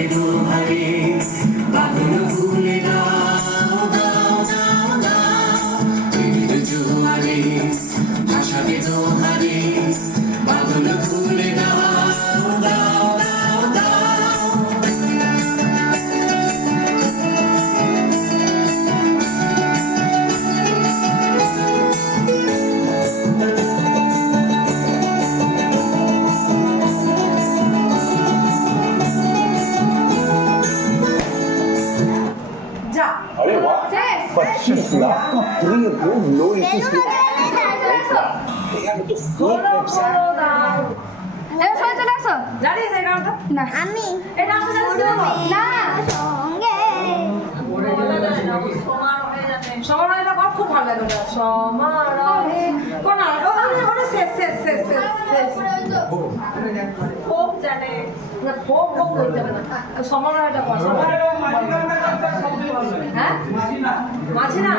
ভাষাকে দুভাগে বাঁধন ভুলে দাও দাও দাও দাও বিবিধ জোয়ারে ভাষাকে দুভাগে বাঁধন ভুলে দাও দাও দাও দাও अरे वाह 25 लाख का प्री अप्रूव लो इश्यूज আমি সমারোহটা খুব ভালো লাগে ওটা সমারোহে কোন ওটা শেষ শেষ শেষ শেষ খুব জানে খুব খুব করতে হবে না সমারোহটা হ্যাঁ মাঝি না